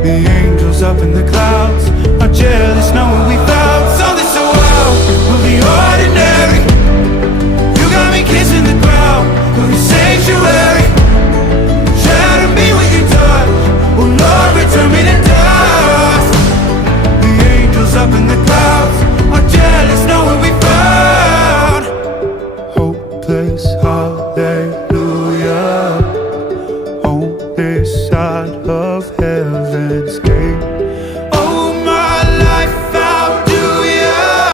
The angels up in the clouds are jealous knowing we found something so wild. We'll be